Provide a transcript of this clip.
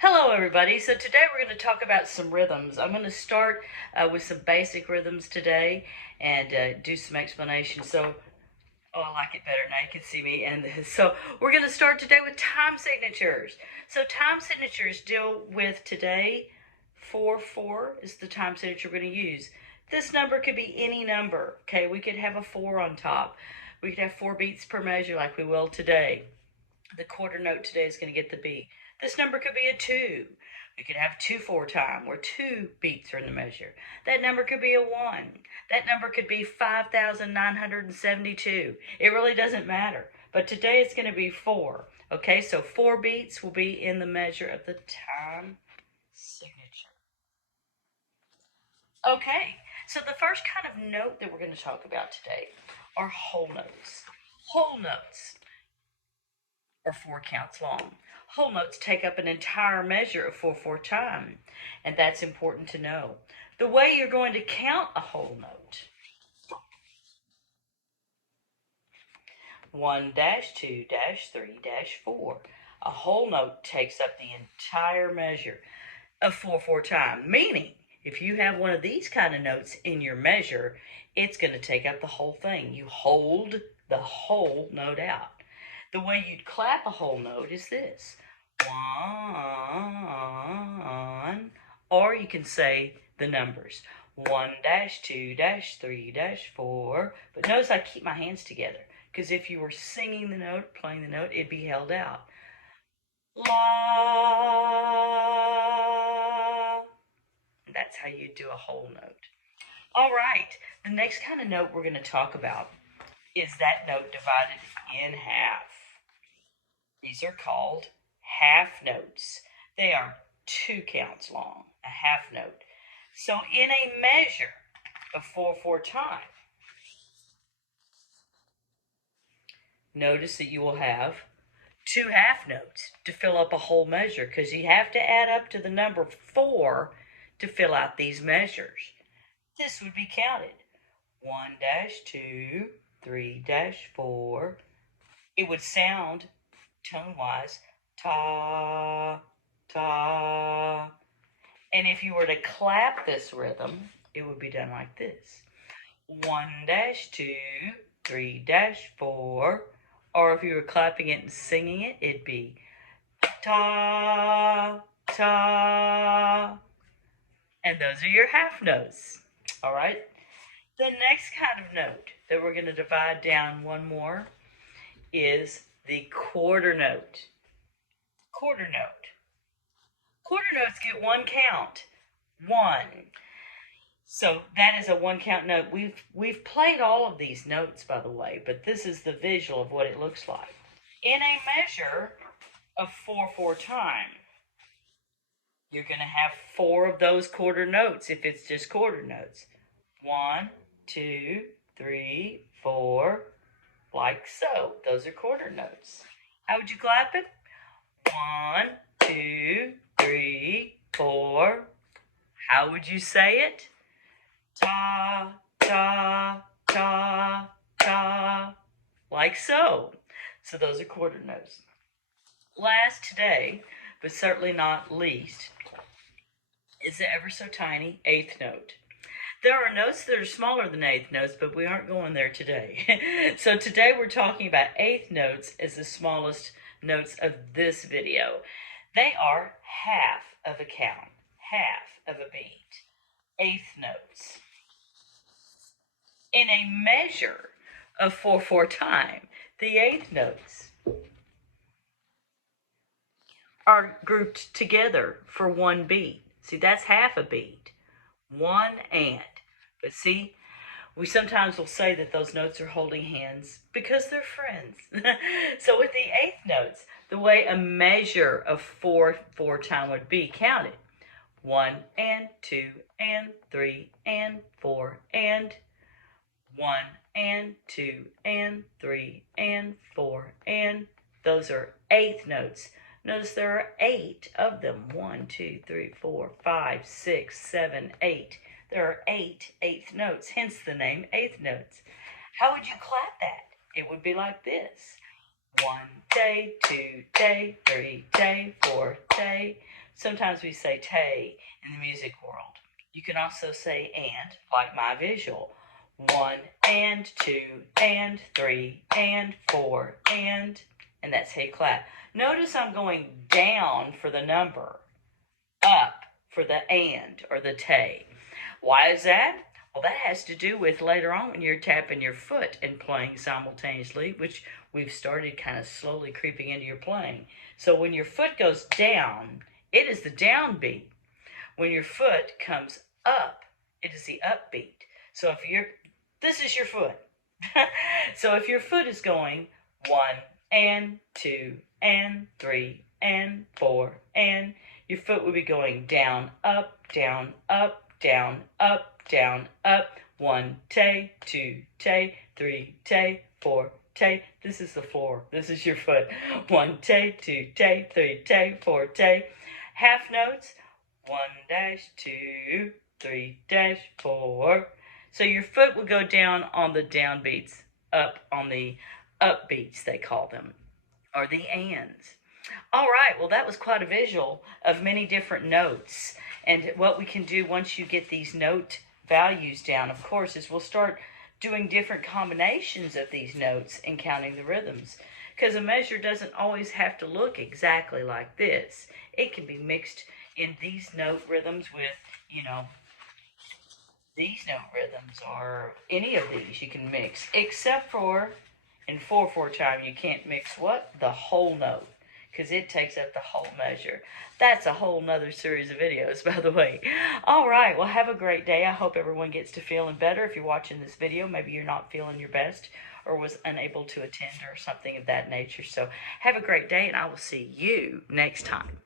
Hello, everybody. So today we're going to talk about some rhythms. I'm going to start with some basic rhythms today and do some explanation. Oh, I like it better now. You can see me. And so we're going to start today with time signatures. So time signatures deal with today. 4 4 is the time signature we're going to use. This number could be any number. Okay, we could have a 4 on top. We could have 4 beats per measure like we will today. The quarter note today is going to get the beat. This number could be a 2. We could have 2/4 time where 2 beats are in the measure. That number could be a 1. That number could be 5,972. It really doesn't matter. But today it's going to be 4. Okay, so 4 beats will be in the measure of the time signature. Okay, so the first kind of note that we're going to talk about today are whole notes. Whole notes are 4 counts long. Whole notes take up an entire measure of 4/4 time, and that's important to know. The way you're going to count a whole note: 1 2 3 4. A whole note takes up the entire measure of 4/4 time, meaning if you have one of these kind of notes in your measure, it's going to take up the whole thing. You hold the whole note out. The way you'd clap a whole note is this: 1, or you can say the numbers 1 2 3 4. But notice I keep my hands together because if you were singing the note, playing the note, it'd be held out. La. That's how you do a whole note. All right, the next kind of note we're going to talk about is that note divided in half. These are called half notes. They are 2 counts long, a half note. So in a measure of 4/4 time, notice that you will have 2 half notes to fill up a whole measure because you have to add up to the number 4 to fill out these measures. This would be counted 1 2 3 4. It would sound tone-wise ta, ta. And if you were to clap this rhythm, it would be done like this: 1 2 3 4. Or if you were clapping it and singing it, it'd be ta, ta. And those are your half notes. All right. The next kind of note that we're going to divide down one more is the quarter note. Quarter note. Quarter notes get 1 count. 1. So that is a 1 count note. We've played all of these notes, by the way, but this is the visual of what it looks like. In a measure of 4/4 time, you're going to have 4 of those quarter notes if it's just quarter notes. 1 2 3 4, like so. Those are quarter notes. How would you clap it? 1 2 3 4. How would you say it? Ta, ta, ta, ta, like so. So those are quarter notes. Last today, but certainly not least, is the ever so tiny eighth note. There are notes that are smaller than eighth notes, but we aren't going there today. So today we're talking about eighth notes as the smallest notes of this video. They are half of a count, half of a beat. Eighth notes. In a measure of 4/4 time, the eighth notes are grouped together for 1 beat. See, that's half a beat. 1 and. But see, we sometimes will say that those notes are holding hands because they're friends. So with the eighth notes, the way a measure of 4/4 time would be counted: 1 and 2 and 3 and 4 and 1 and 2 and 3 and 4 and. Those are eighth notes. Notice there are 8 of them. 1 2 3 4 5 6 7 8. There are 8 eighth notes, hence the name eighth notes. How would you clap that? It would be like this: 1 day, 2 day, 3 day, 4 day. Sometimes we say tay in the music world. You can also say and, like my visual. 1 and 2 and 3 and 4 and that's how you clap. Notice I'm going down for the number, up for the and or the tay. Why is that? Well, that has to do with later on when you're tapping your foot and playing simultaneously, which we've started kind of slowly creeping into your playing. So when your foot goes down, it is the downbeat. When your foot comes up, it is the upbeat. So this is your foot. So if your foot is going 1 and 2 and 3 and 4 and your foot would be going down, up, down, up, down, up, down, up. 1 tay, 2 tay, 3 tay, 4 tay. This is the floor. This is your foot. 1 tay, 2 tay, 3 tay, 4 tay. Half notes. 1 dash 2, 3 dash 4. So your foot would go down on the downbeats, up on the upbeats, they call them, or the ands. All right, well, that was quite a visual of many different notes. And what we can do once you get these note values down, of course, is we'll start doing different combinations of these notes and counting the rhythms. Because a measure doesn't always have to look exactly like this. It can be mixed in these note rhythms with, these note rhythms or any of these you can mix, except for in 4/4 time you can't mix what? The whole note, because it takes up the whole measure. That's a whole nother series of videos, by the way. All right, well, have a great day. I hope everyone gets to feeling better. If you're watching this video, maybe you're not feeling your best or was unable to attend or something of that nature. So have a great day, and I will see you next time.